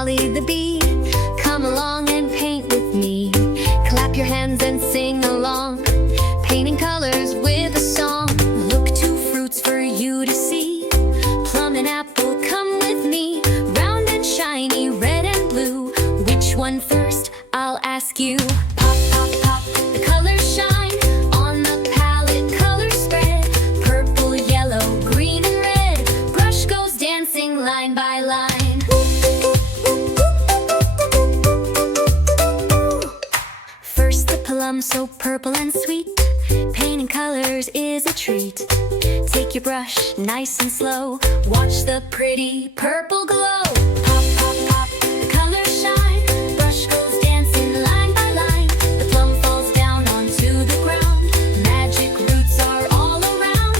Holly the bee. Come along and paint with me. Clap your hands and sing along, painting colors with a song. Look, two fruits for you to see. Plum and apple, come with me. Round and shiny, red and blue. Which one first? I'll ask you. Pop, pop, pop, the colors shine. On the palette, colors spread. Purple, yellow, green and red. Brush goes dancing line by line. First the plum, so purple and sweet. Painting colors is a treat. Take your brush, nice and slow. Watch the pretty purple glow. Pop, pop, pop, the colors shine. Brush goes dancing line by line. The plum falls down onto the ground. Magic roots are all around.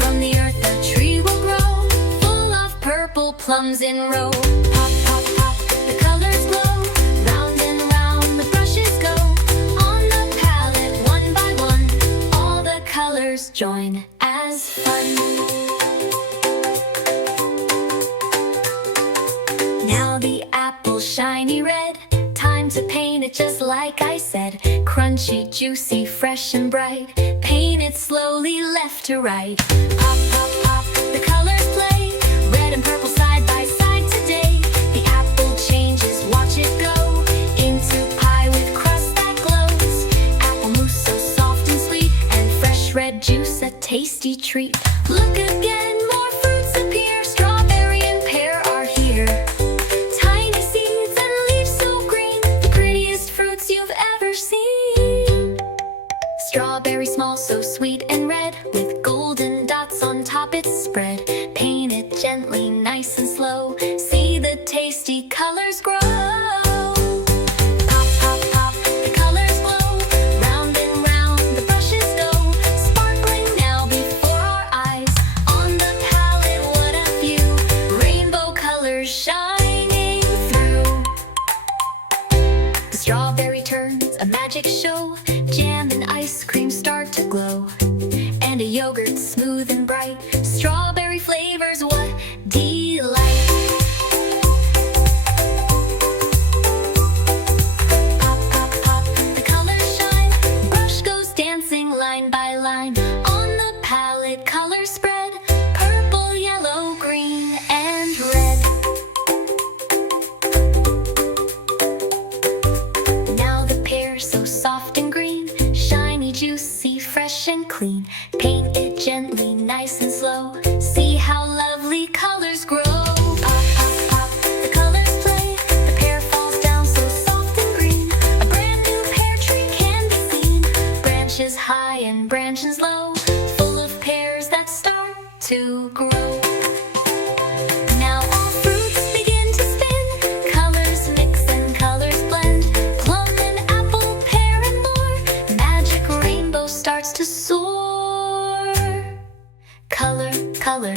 From the earth a tree will grow, full of purple plums in row. Pop, pop, pop, the colors glow. Round and round the brushes go. On the palette, one by one, all the colors join as fun. Now the apple shiny red. Time to paint it just like I said. Crunchy, juicy, fresh and bright. Paint it slowly left to right. Pop, pop, pop, the colors play. Red and purple side by side today. The apple changes, watch it go into pie with crust that glows. Apple mousse so soft and sweet, and fresh red juice a tasty treat. Look again, more fruits appear. Strawberry and pear are here. Tiny seeds and leaves so green, the prettiest fruits you've ever seen. Strawberry small, so sweet and red, with golden dots on top it's spread. Paint it gently, nice and slow. See the tasty colors grow. Pop, pop, pop, the colors glow. Round and round the brushes go. Sparkling now before our eyes. On the palette, what a view. Rainbow colors shining through. The strawberry turns a magic show. Jam and ice cream start to glow, and a yogurt smooth and bright. Strawberry flavors, what delight. Pop, pop, pop, the colors shine. Brush goes dancing line by line. On the palette, colors spread. Purple, yellow, green, and red. Now the pear, so soft and green. Shiny, juicy, fresh and clean. Paint it gently, nice and slow. See how lovely colors grow. Pop, pop, pop, the colors play. The pear falls down so soft and green. A brand new pear tree can be seen. Branches high and branches low, full of pears that start to grow. Now all fruits begin to spin. Colors mix and colors blend. Plum and apple, pear and more. Magic rainbow starts to soar. Color, color,